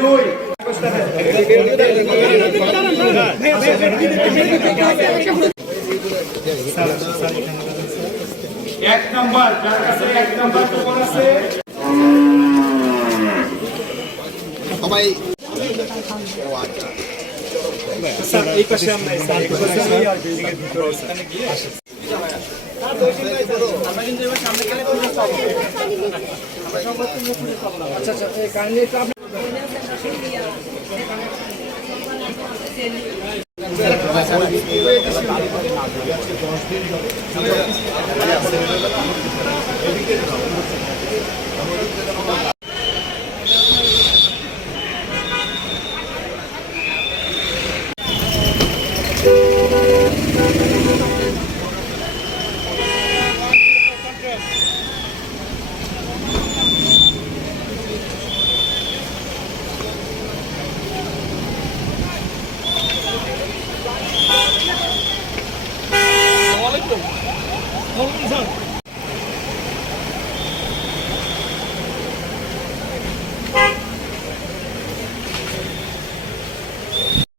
দুই এক নম্বর এক নম্বর সবাই আচ্ছা আচ্ছা দশ দিন 本さん